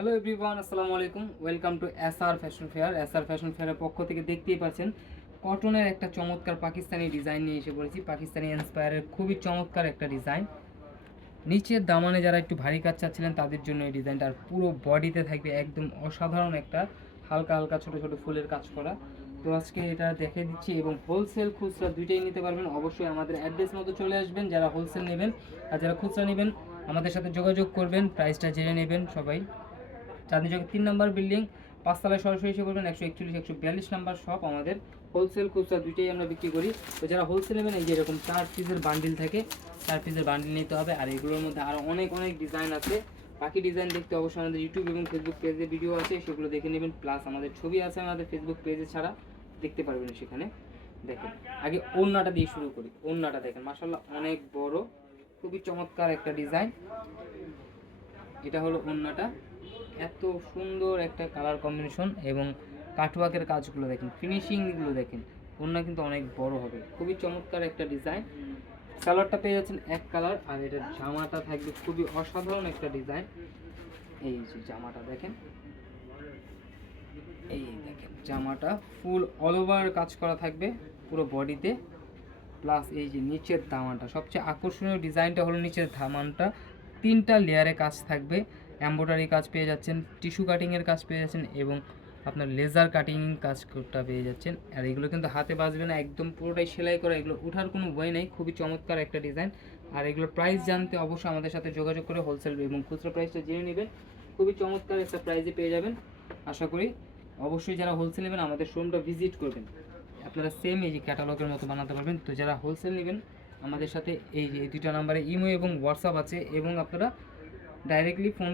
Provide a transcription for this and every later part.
Hello everyone, আসসালামু আলাইকুম। Welcome to SR fashion fair. SR fashion ফেয়ারের পক্ষ থেকে দেখতেই পাচ্ছেন কটনের একটা চমৎকার পাকিস্তানি ডিজাইন নিয়ে এসে পড়েছি। পাকিস্তানি ইন্সপায়ারের খুবই চমৎকার একটা ডিজাইন। নিচের দামানে যারা একটু ভারী কাজ চাচ্ছিলেন তাদের জন্য এই ডিজাইনটা, আর পুরো বডিতে থাকবে একদম অসাধারণ একটা হালকা হালকা ছোট ছোট ফুলের কাজ করা। তো আজকে এটা দেখে দিচ্ছি, এবং হোলসেল খুচরা দুইটাই নিতে পারবেন। অবশ্যই আমাদের অ্যাড্রেস মতো চলে আসবেন যারা হোলসেল নেবেন, আর যারা খুচরা নেবেন আমাদের সাথে যোগাযোগ করবেন, প্রাইসটা জেনে নেবেন সবাই। চাঁদনী চক 3 নম্বর বিল্ডিং, 5 তলায় সরাসরি এসে বলবেন। 141 142 নাম্বার শপ আমাদের। হোলসেল খুচরা দুইটাই আমরা বিক্রি করি। তো যারা হোলসেল নেবেন, এই যে এরকম 4 পিসের বান্ডিল থাকে, 4 পিসের বান্ডিল নিতে হবে। আর এগুলোর মধ্যে আরও অনেক অনেক ডিজাইন আছে। বাকি ডিজাইন দেখতে অবশ্যই আমাদের ইউটিউব এবং ফেসবুক পেজে ভিডিও আছে, সেগুলো দেখে নেবেন। প্লাস আমাদের ছবি আছে আমাদের ফেসবুক পেজে ছাড়া, দেখতে পারবেন সেখানে। দেখেন, আগে ওড়নাটা দিয়ে শুরু করি। ওড়নাটা দেখেন, মাশাআল্লাহ অনেক বড়, খুবই চমৎকার একটা ডিজাইন। এটা হলো ওড়নাটা, এত সুন্দর একটা কালার কম্বিনেশন, এবং কাটওয়ার্কের কাজগুলো দেখেন, ফিনিশিংগুলো দেখেন। ওড়না কিন্তু অনেক বড় হবে, খুবই চমৎকার একটা ডিজাইন। সালোয়ারটা পেয়ে যাচ্ছেন এক কালার, আর এটার জামাটা থাকবে খুবই অসাধারণ একটা ডিজাইন। এই যে জামাটা দেখেন, এই দেখেন জামাটা ফুল অল ওভার কাজ করা থাকবে পুরো বডিতে। প্লাস এই যে নিচের দামানটা, সবচেয়ে আকর্ষণীয় ডিজাইনটা হলো নিচের দামানটা 3টা লেয়ারে কাজ থাকবে। এমব্রয়ডারি কাজ পেয়ে যাচ্ছেন, টিস্যু কাটিংয়ের কাজ পেয়ে যাচ্ছেন, এবং আপনার লেজার কাটিং কাজটা পেয়ে যাচ্ছেন। আর এগুলো কিন্তু হাতে বাজবে না, একদম পুরোটাই সেলাই করা, এগুলো ওঠার কোনো বই নেই। খুবই চমৎকার একটা ডিজাইন। আর এগুলোর প্রাইস জানতে অবশ্যই আমাদের সাথে যোগাযোগ করে হোলসেল এবং খুচরা প্রাইসটা জেনে নেবেন। খুবই চমৎকার একটা প্রাইসে পেয়ে যাবেন আশা করি। অবশ্যই যারা হোলসেল নেবেন আমাদের শোরুমটা ভিজিট করবেন, আপনারা সেম এই যে ক্যাটালগের মতো বানাতে পারবেন। তো যারা হোলসেল নেবেন আমাদের সাথে এই যে 2টা নাম্বারে ইমো এবং হোয়াটসঅ্যাপ আছে, এবং আপনারা ডাইরেক্টলি ফোন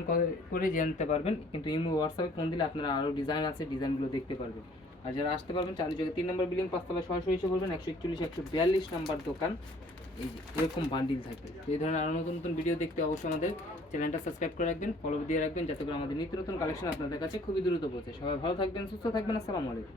করে জানতে পারবেন। কিন্তু ইমো হোয়াটসঅ্যাপে ফোন দিলে আপনারা আরও ডিজাইন আছে, ডিজাইনগুলো দেখতে পারবেন। আর যারা আসতে পারবেন চাঁদনী চকে 3 নম্বর বিল্ডিং, 5 তলায় সরাসরি এসে বলবেন। 141 142 নাম্বার দোকান। এই যে এরকম বান্ডিল থাকবে। তো এই ধরনের আরও নতুন নতুন ভিডিও দেখতে অবশ্যই আমাদের চ্যানেলটা সাবস্ক্রাইব করে রাখবেন, ফলো দিয়ে রাখবেন, যাতে করে আমাদের নিত্য নতুন কালেকশন আপনাদের কাছে খুবই দ্রুত পৌঁছে। সবাই ভালো থাকবেন, সুস্থ থাকবেন। আসসালামু আলাইকুম।